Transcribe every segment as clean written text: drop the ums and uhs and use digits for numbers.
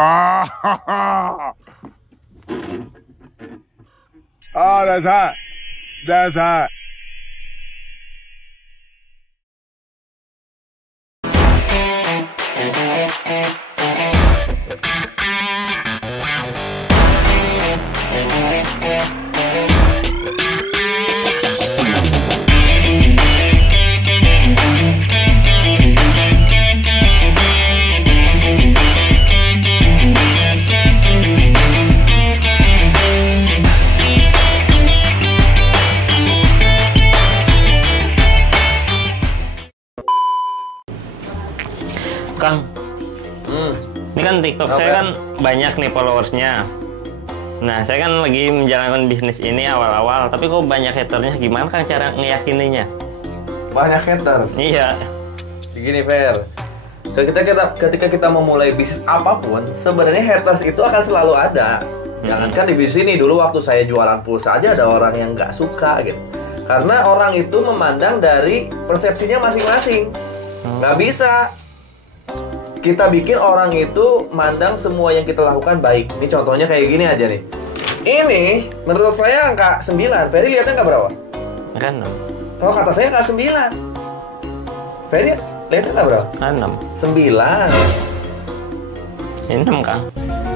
Ah, oh, that's hot. That's hot. Kang, ini kan TikTok saya kan banyak nih followersnya. Nah, saya kan lagi menjalankan bisnis ini awal-awal, tapi kok banyak haternya? Gimana Kang cara ngeyakininya? Banyak haters. Iya. Gini, Fer. Ketika kita memulai bisnis apapun, sebenarnya haters itu akan selalu ada. Jangankan di bisnis ini, dulu waktu saya jualan pulsa aja ada orang yang nggak suka gitu. Karena orang itu memandang dari persepsinya masing-masing. Nggak bisa kita bikin orang itu mandang semua yang kita lakukan baik. Ini contohnya kayak gini aja nih. Ini menurut saya angka 9. Ferry lihatnya nggak berapa? Kan 6. Kalau kata saya angka 9. Ferry lihatnya nggak berapa? 6. 9. Ini 6 Kang.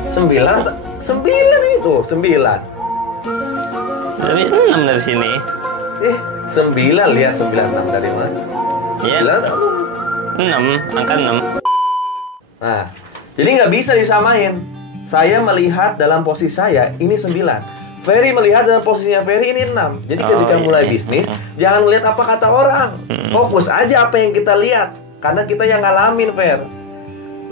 9 itu 9. Tapi 6 dari sini. 9 lihat 96 dari mana? Iya. 6, angka 6. Nah, jadi nggak bisa disamain. Saya melihat dalam posisi saya, ini 9. Ferry melihat dalam posisinya Ferry, ini 6. Jadi ketika mulai bisnis, jangan melihat apa kata orang. Fokus aja apa yang kita lihat. Karena kita yang ngalamin, Fer.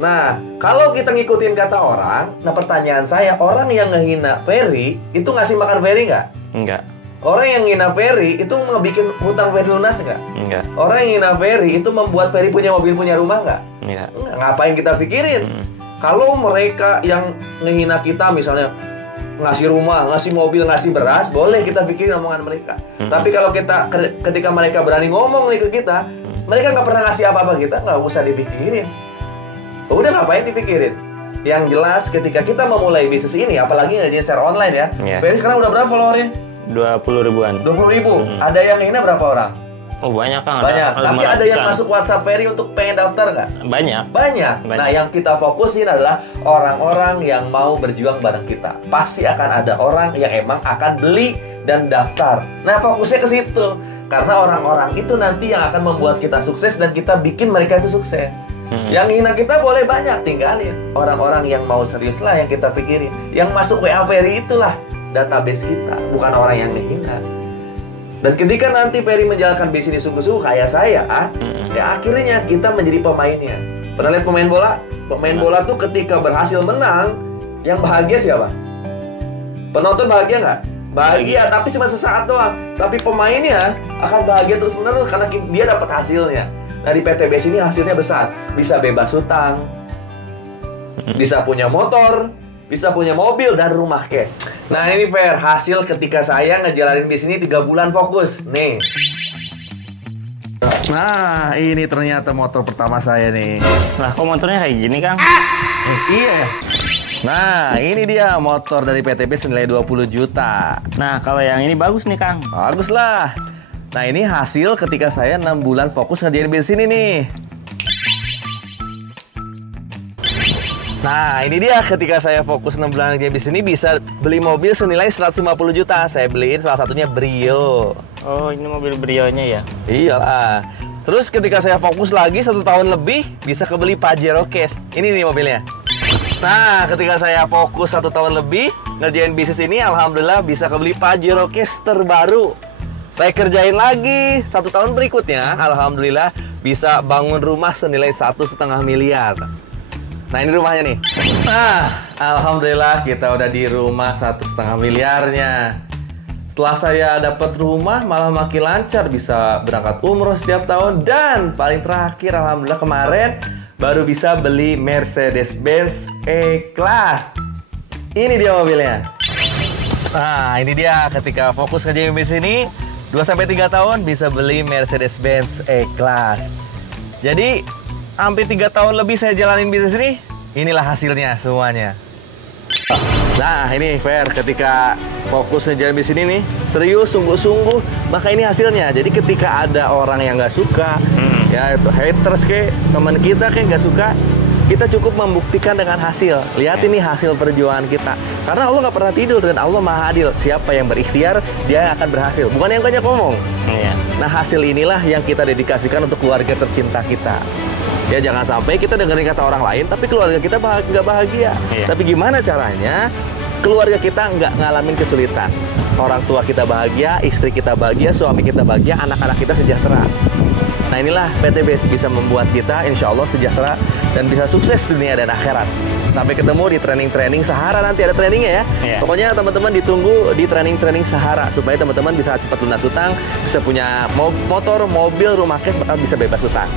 Nah, kalau kita ngikutin kata orang, nah pertanyaan saya, orang yang ngehina Ferry, itu ngasih makan Ferry nggak? Enggak. Orang yang ngehina Ferry, itu ngebikin hutang Ferry lunas nggak? Enggak. Orang yang ngehina Ferry, itu membuat Ferry punya mobil, punya rumah nggak? Enggak. Ngapain kita pikirin? Kalau mereka yang ngehina kita misalnya ngasih rumah, ngasih mobil, ngasih beras, boleh kita pikirin omongan mereka. Tapi kalau ketika mereka berani ngomong nih ke kita, mereka nggak pernah ngasih apa-apa kita, nggak usah dipikirin. Udah ngapain dipikirin? Yang jelas ketika kita memulai bisnis ini, apalagi ngadain secara online ya. Ferry sekarang udah berapa followernya? 20 ribuan. 20 ribu. Ada yang ngehina berapa orang? Oh banyak Kang. Banyak. Tapi ada yang masuk WhatsApp Ferry untuk pengen daftar nggak? Banyak. Nah, yang kita fokusin adalah orang-orang yang mau berjuang bareng kita. Pasti akan ada orang yang emang akan beli dan daftar. Nah, fokusnya ke situ. Karena orang-orang itu nanti yang akan membuat kita sukses dan kita bikin mereka itu sukses. Yang hina kita boleh banyak, tinggalin. Orang-orang yang mau serius lah yang kita pikirin. Yang masuk WA Ferry itulah database kita, bukan orang yang ngehina. Dan ketika nanti Ferry menjalankan bisnis sungguh-sungguh kayak saya, ya akhirnya kita menjadi pemainnya. Pernah lihat pemain bola? Pemain bola tuh ketika berhasil menang, yang bahagia siapa? Penonton bahagia nggak? Bahagia, tapi cuma sesaat doang. Tapi pemainnya akan bahagia terus-menerus karena dia dapat hasilnya. Nah, di PTBS ini hasilnya besar. Bisa bebas hutang, bisa punya motor, bisa punya mobil dan rumah cash. Nah, ini Fer, hasil ketika saya ngejalanin bisnis ini 3 bulan fokus. Nih. Nah, ini ternyata motor pertama saya nih. Nah, kok motornya kayak gini, Kang? Iya. Nah, ini dia motor dari PTB senilai 20 juta. Nah, kalau yang ini bagus nih, Kang. Bagus lah. Nah, ini hasil ketika saya 6 bulan fokus ngerjain bisnis ini nih. Nah, ini dia ketika saya fokus 6 bulan ngerjain bisnis ini bisa beli mobil senilai 150 juta. Saya beliin salah satunya Brio. Oh, ini mobil Brio-nya ya? Iyalah. Terus ketika saya fokus lagi 1 tahun lebih, bisa kebeli Pajero Cash. Ini nih mobilnya. Nah, ketika saya fokus 1 tahun lebih ngerjain bisnis ini, alhamdulillah bisa kebeli Pajero Cash terbaru. Saya kerjain lagi 1 tahun berikutnya, alhamdulillah bisa bangun rumah senilai 1,5 miliar. Nah, ini rumahnya nih. Nah, alhamdulillah kita udah di rumah 1,5 miliarnya. Setelah saya dapat rumah, malah makin lancar, bisa berangkat umroh setiap tahun. Dan paling terakhir, alhamdulillah kemarin baru bisa beli Mercedes-Benz E-Class. Ini dia mobilnya. Nah, ini dia ketika fokus kerja di bisnis ini, 2-3 tahun bisa beli Mercedes-Benz E-Class. Jadi hampir 3 tahun lebih saya jalanin bisnis ini, Inilah hasilnya semuanya. Nah ini Fer, ketika fokus ngejalan bisnis ini nih, serius, sungguh-sungguh, maka ini hasilnya. Jadi ketika ada orang yang nggak suka, ya itu haters teman kita nggak suka, kita cukup membuktikan dengan hasil. Lihat ini hasil perjuangan kita. Karena Allah nggak pernah tidur dan Allah Maha Adil. Siapa yang berikhtiar, dia akan berhasil. Bukan yang banyak ngomong. Nah hasil inilah yang kita dedikasikan untuk keluarga tercinta kita. Ya jangan sampai kita dengerin kata orang lain, tapi keluarga kita nggak bahagia. Tapi gimana caranya keluarga kita nggak ngalamin kesulitan? Orang tua kita bahagia, istri kita bahagia, suami kita bahagia, anak-anak kita sejahtera. Nah inilah PT BES bisa membuat kita insya Allah sejahtera dan bisa sukses dunia dan akhirat. Sampai ketemu di training-training Sahara, nanti ada trainingnya ya. Pokoknya teman-teman ditunggu di training-training Sahara supaya teman-teman bisa cepat lunas hutang, bisa punya motor, mobil, rumah cash, bakal bisa bebas hutang.